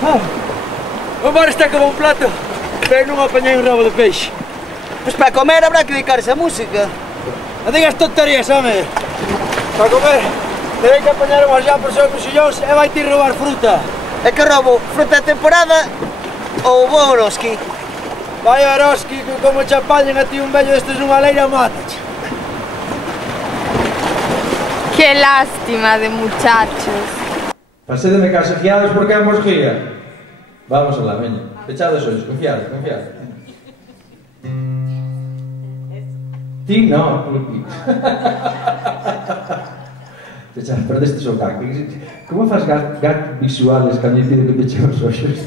O mar está como un plato, pero non apañei un rabo de peixe. Pois para comer habrá que dedicarse a música. Non digas tonterías, home. Para comer, terei que apañar unhas llampas e uns sillóns e vai ti roubar fruta. É que roubo fruta de temporada ou bo Oroski? Vai Oroski, que como che apañen a ti un vello destes nunha leira, mátache. Qué lástima de muchachos. Pasédeme casefiados porque é mosquía. Vamos alá, veña. Pechados os ollos, confiados, confiados. Ti no, Lupi. Pechados, perdestes o gag. Como faz gag visuales cando lle pido que peche os ollos?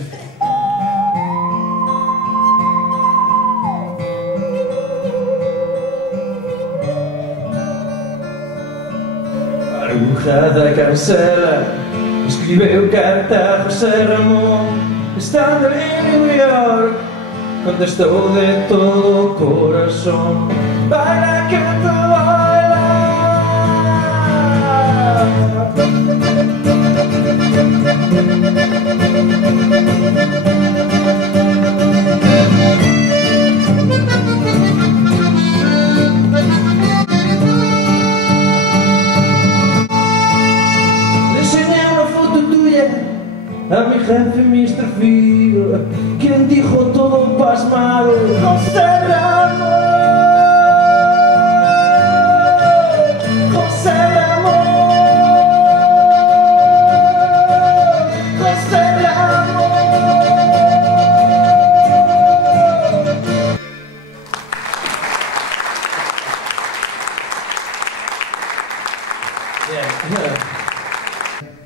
Arrujada cancela, escribeu carta a José Ramón, estando en New York, contestou de todo o corazón. Baila, canta, baila. A mi jefe, Mr. Phil, quien dijo todo pasmado, José Ramón, José Ramón, José Ramón.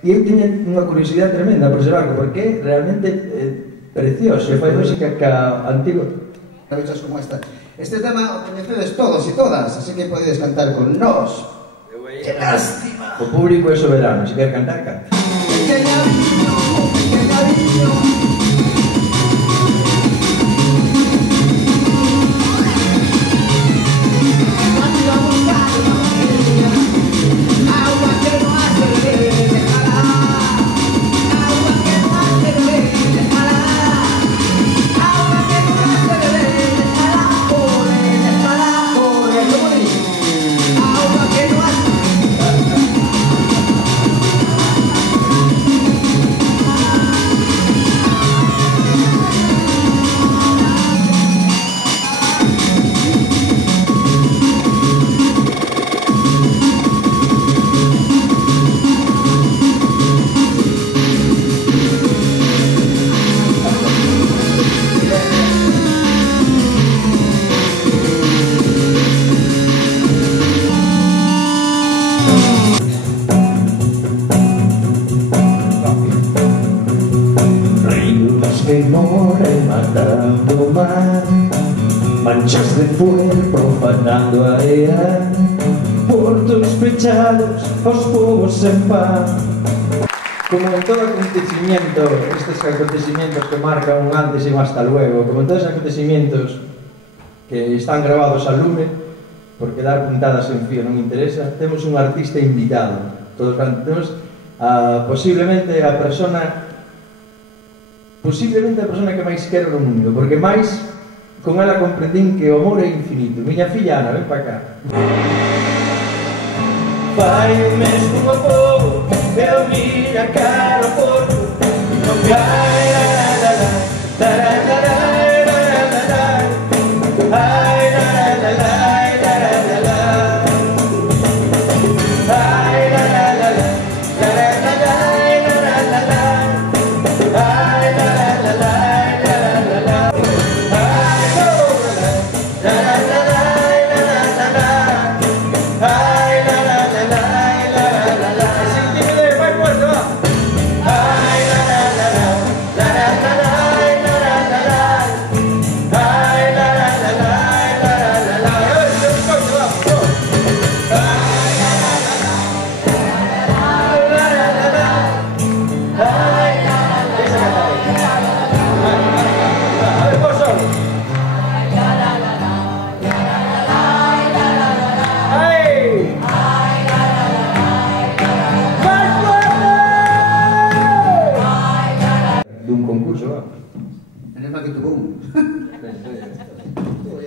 E eu tiña unha curiosidade tremenda por ese barco, porque é realmente precioso, e fai música ca antigo. Fechas como esta. Este tema o coñecedes todos e todas, así que podedes cantar con nós. ¡Qué lástima! O público é soberano, se quer cantar, canta. ¡Qué cariño! ¡Qué cariño! Matando mar, manchas de fuego profanando a era, puertos pechados, os povos en paz. Como en todo acontecimiento, estos acontecimientos que marcan un antes y un hasta luego, como en todos los acontecimientos que están grabados al lume, porque dar puntadas en fío non interesa, temos un artista invitado. Todos temos posiblemente a persona que máis quero no mundo, porque máis con ela comprendín que o amor é infinito. Miña filla Ana, ven pa cá. Fai un mes como povo, eu mira cara ao porto, non vai, que tuvo.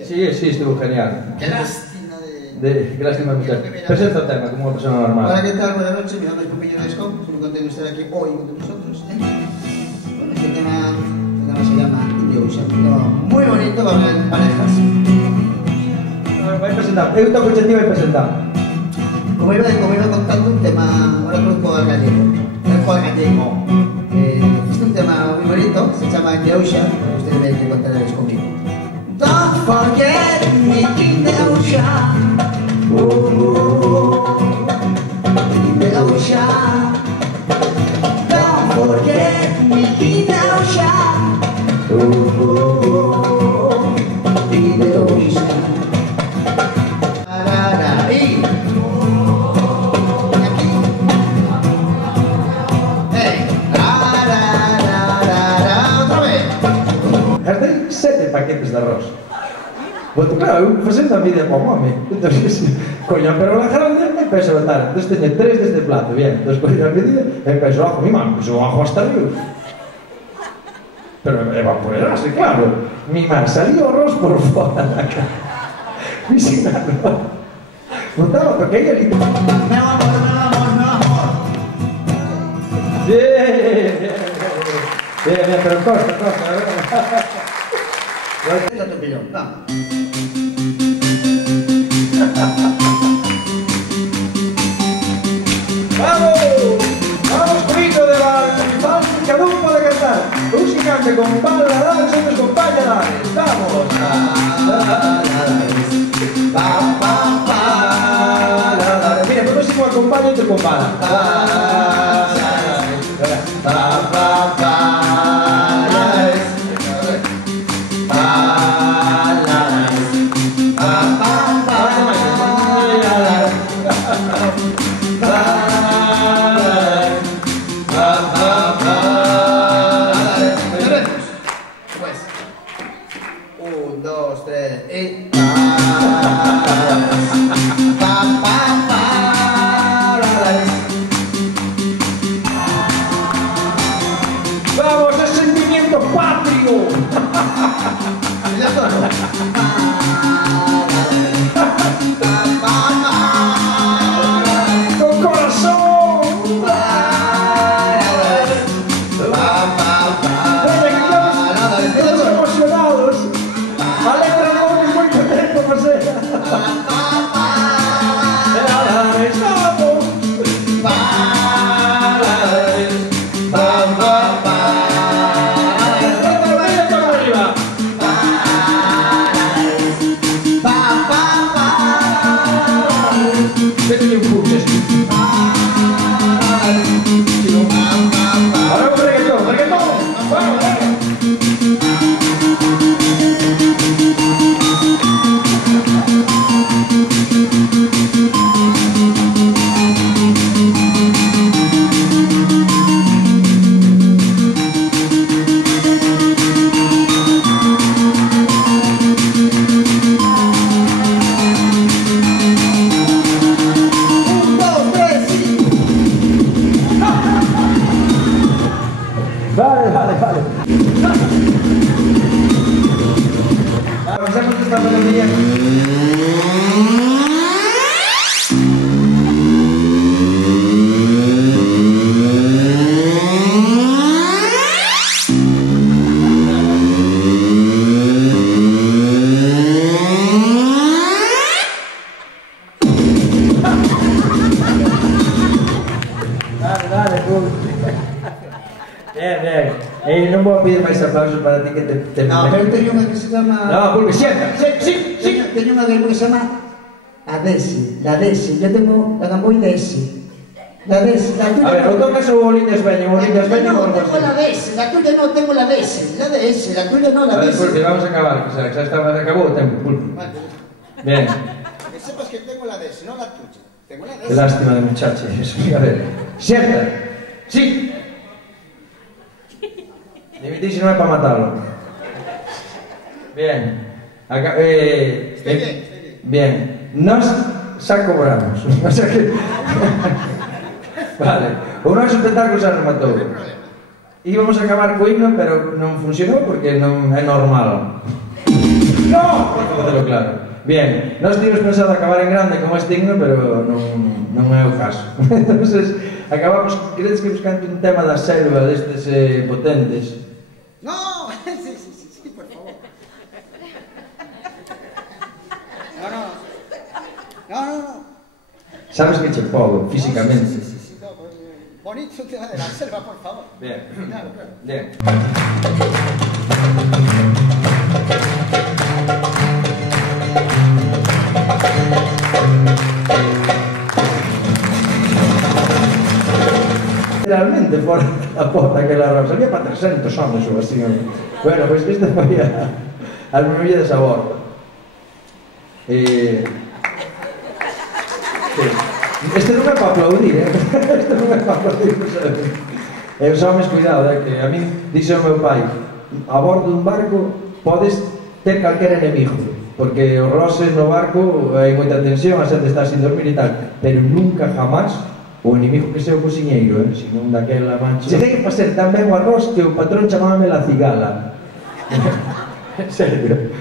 Sí, estuvo genial. Qué lástima Qué lástima, muchacho. Presenta el tema como una persona normal. Hola, ¿qué tal? Buenas noches, mi nombre es Pupillo Nesco. Estoy muy contento de estar aquí hoy con nosotros. Bueno, este tema se llama Indio Ocean, un tema muy bonito para hablar en parejas. Vai presentar, eu toco xa ti vai presentar. Como iba contando, un tema, ahora produzco al gallego. Es un tema muy bonito, se llama In the Ocean, ustedes ven que contaréis conmigo. Don't forget me in the ocean. In the ocean. Don't forget me in the ocean. In the ocean. Paquetes de arroz. Porque claro, eu facendo a vida como home. Entón, coño a perola grande e empecé a botar. Entón, teño 3 deste plato, bien. Entón, coño a medida e empecé o ajo. Mi mamá, o ajo hasta arriba. Pero evaporarase, claro. Mi mamá salía o arroz por fora da cara. Mi sinano. Botaba porque aí ali. Meu amor. Bien, pero costa. Esa es tu opinión, no. ¡Vamos, bonito de la cada uno puede cantar! Un si canta con baladares, otros con payadares. ¡Vamos! Mira, pero si me acompaña, otro con bala. ¡Vamos, es sentimiento patrio! ¡Con corazón! Estamos emocionados. Alegra amor, muy contento por ser. Ahora un reggaetón. Vamos, Vale. Avanzamos esta melodía. Dale, Bien. Non vou pedir máis aplausos para ti que te... No, pero teño unha que se chama... No, porque sienta. Sí. Teño unha que se chama a Desi, la Desi. Yo tengo la Gamboy Desi. La Desi, la tuya... A ver, o tocas o líneas veño, No, tengo la Desi, la tuya no tengo la Desi. La Desi, la tuya no, la Desi. A ver, Desi. Pulpi, vamos a acabar, que xa acabou o tempo, Pulpi. Bien. Que sepas que tengo la Desi, no la tuya. Tengo la Desi. Qué lástima de muchacho. A ver, sienta. Sí. Dimitir si no es para matarlo. Bien. Estoy bien. Bien. Nos xa cobramos. O sea que... Vale. O noso espectáculo xa rematou. Íbamos a acabar co himno, pero non funcionou porque non é normal. No! Póntelo claro. Bien, nós tínhamos pensado acabar en grande con este himno, pero non é o caso. Entonces, acabamos, queredes que vos cante un tema da selva destes potentes? No, sí, por favor. No. Sabes que che podo, físicamente. Sí, no, bonito tema de la selva, por favor. Bien. Claro. Bien. Realmente fora a porta que la rosa, había para 300 homes ou así. Bueno, pois esta foi a almorilla de sabor. Este non é para aplaudir, este non é para aplaudir. E os homes, cuidado, que a min dixe o meu pai, a bordo dun barco podes ter calquera enemigo, porque os roses no barco hai moita tensión, a xente está sin dormir e tal, pero nunca jamás o inimigo que sea o cociñeiro, senón daquela mancha. Cheguei a facer tan ben o arroz que o patrón chamábame la cigala. En serio.